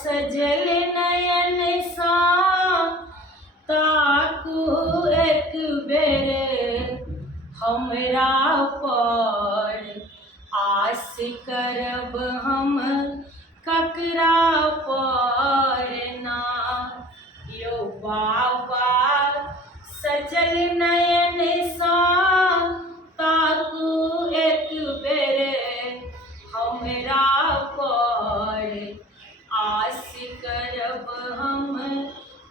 सजल नयन सा ताकू एक बेर हमरा पर। आस करब हम ककरा पर ना। यो बाबा सजल नयन सा ताकू एक बेर हमरा पर। आस करब हम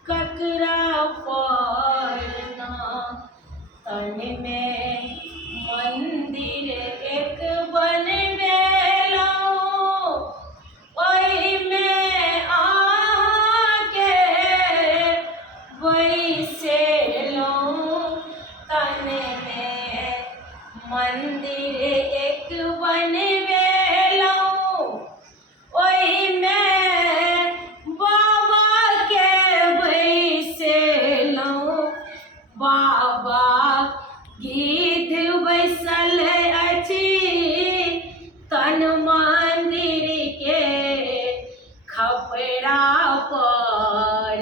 ककरा पर ना। तन में मंदिर एक बनबेलौं, ओइमे आके बैसेलौं। तन में मंदिर एक बनबेलौं, ओइमे बाबा के बैसेलौं। बाबा गिद्ध बैसल अछि तन मंदिर के खपड़ा पर।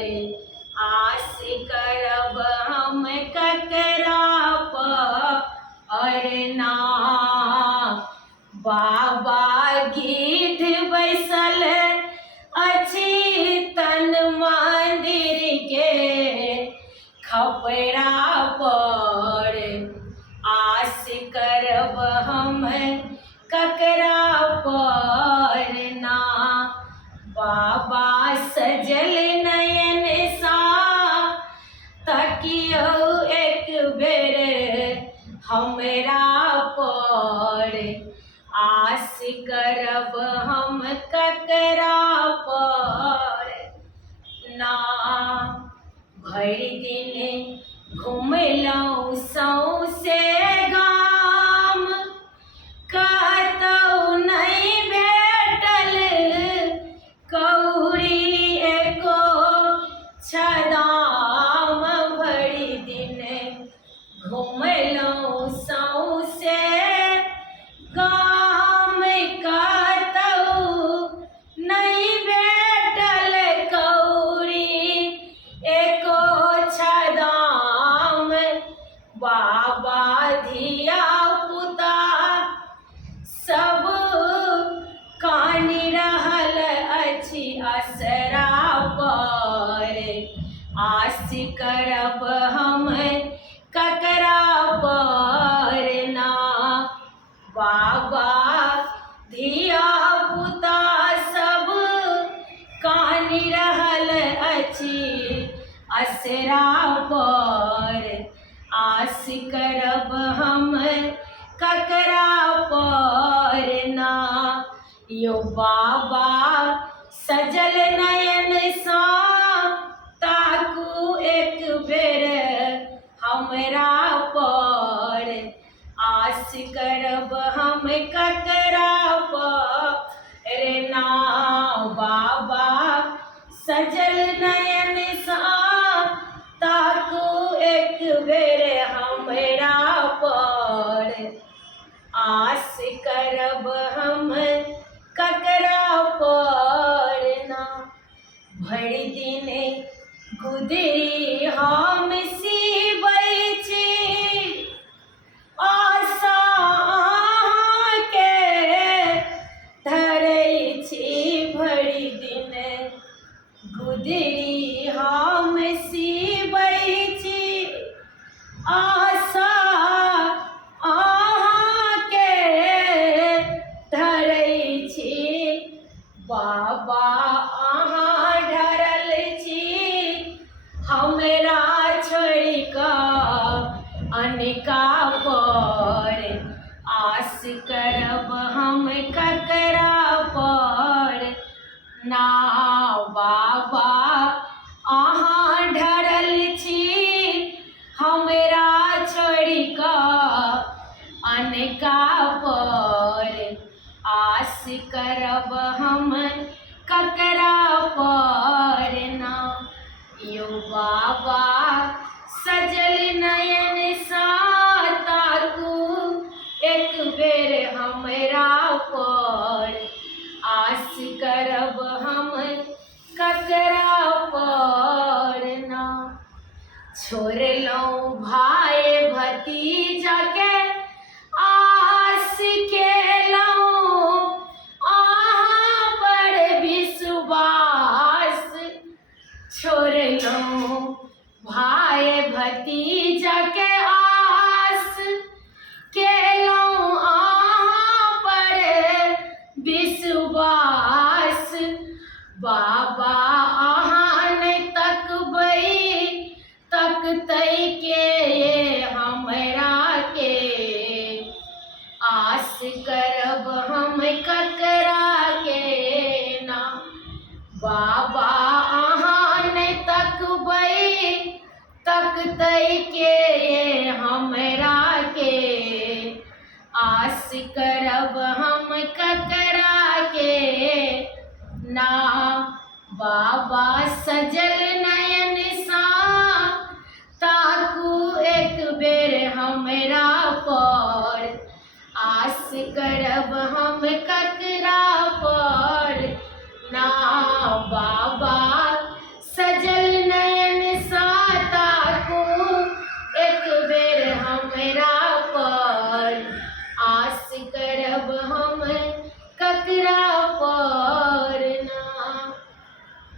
आस करब हम ककरा पर ना। बाबा गिद्ध बैसल अछि तन मंदिर के खपड़ा पर। आस करब हम ककरा पर ना। बाबा सजल नयन सा तकियो एक बेर हमरा पर। आस करब हम ककरा पर ना। भरि दिन घुमलौं सौंसे गाम, कतौ नहि भेटल कौड़ी एको छदाम। भरि दिन घुमलौं सौंसे गाम, कतौ नहि भेटल कौड़ी एको छदाम। बाबा धिया पुता सब कानि रहल अछि असरा पर। आस करब हम ककरा पर ना। बाबा धिया पुता सब कानि रहल अछि असरा पर। आस करब हम ककरा पर ना। यो बाबा सजल नयन सा ताकू एक बेर हमरा पर। आस करब हम ककरा पर ना। बाबा सजल नयन सा ताकू एक बेर हमरा पर। आस करब हम ककरा पर ना। भरि दिन गुदरी हम सीबै छी, आशा अहाँके धरै छी। भरि दिन गुदरी हम सीबै छी, आशा अहाँके धरै छी। बाबा अहाँ धरल छी हमरा छोड़ि कऽ अनका पर। आस करब हम ककरा पर ना। बाबा अहाँ धरल छी हमरा छोड़ि कऽ अनका पर। आस करब हम ककरा पर ना। यो बाबा सजल नयन सा ताकू एक बेर हमरा पर। आस करब हम ककरा पड़ना। छोड़लहुँ भाई भतीजा के आस केलहुँ अहाँ बड़ विश्वास। छोड़लहुँ भाई भतीजा के आस केलहुँ अहाँ बड़ विश्वास। बाबा अहाँ नहि तकबै तकतै के हमरा के। आस करब हम ककरा के ना। बाबा अहाँ नहि तकबै तकतै के हमरा के। आस करब हम ककरा के ना। बाबा सजल नयन सा ताकू एक बेर हमरा पर। आस करब हम ककरा